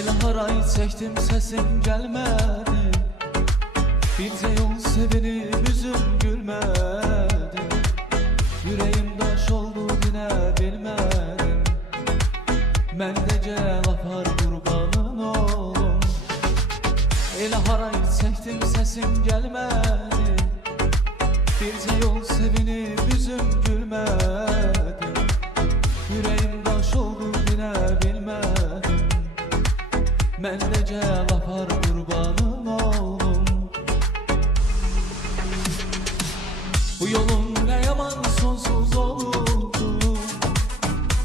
El haray çektim sesim gelmedi, birce yol sevinip yüzüm gülmedi. Yüreğim daş oldu yine bilmedim, mendece lafar kurbanın oğlum. El haray çektim sesim gelmedi, birce yol sevinip yüzüm gülmedi. Yüreğim daş oldu yine bilmedim, mendece lafar kurbanın oğlum. Bu yolun ne yaman sonsuz oldu,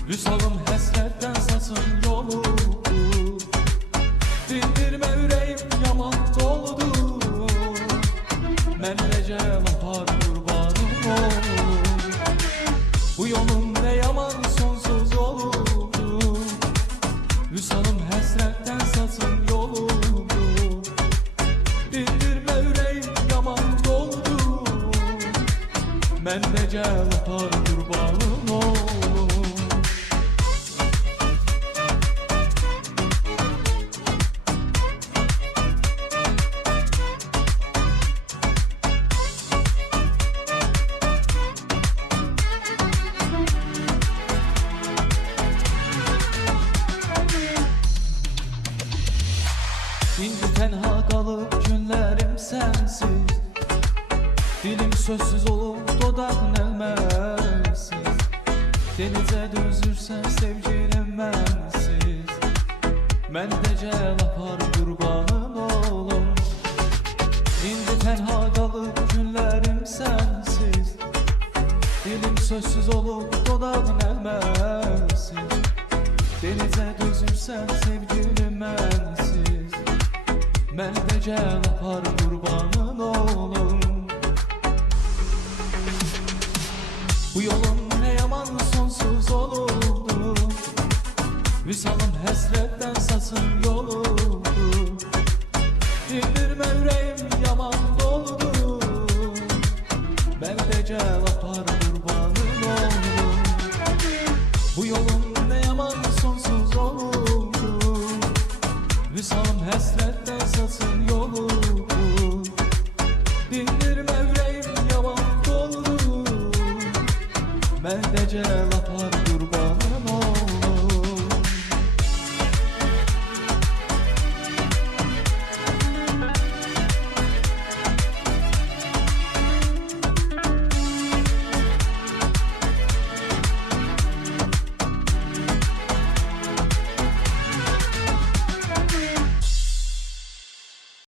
Vüsalım həsrətdən saçın yoludu. Dindirmə ürəyim yaman doludu, mendece lafar kurbanın oğlum. Bu yolun ne yaman sonsuz oldu, Vüsalım həsrətdən saçın yoludu. Dindirmə ürəyim yaman doludu, mendece lafar kurbanın oğlum. İndi tenha kalıp günlerim sensiz, dilim sözsüz olup dodak nelmesiz. Denize düzürsen sevgilim bensiz, mendece lafar kurbanın oğlum. İndi tenha kalıp günlerim sensiz, dilim sözsüz olup dodak nelmesiz. Denize düzürsen sevgilim bensiz, mendece lafar kurbanın oğlum. Bu yolun ne yaman sonsuz oldu, Vüsalım həsrətdən saçın yoludu. Dindirmə ürəyim yaman doludu, mendece lafar kurbanın oğlum. Bu yolun ne yaman sonsuz oldu, Vüsalım həsrətdən saçın yoludu. Dindirmə ürəyim yaman doludu, mendece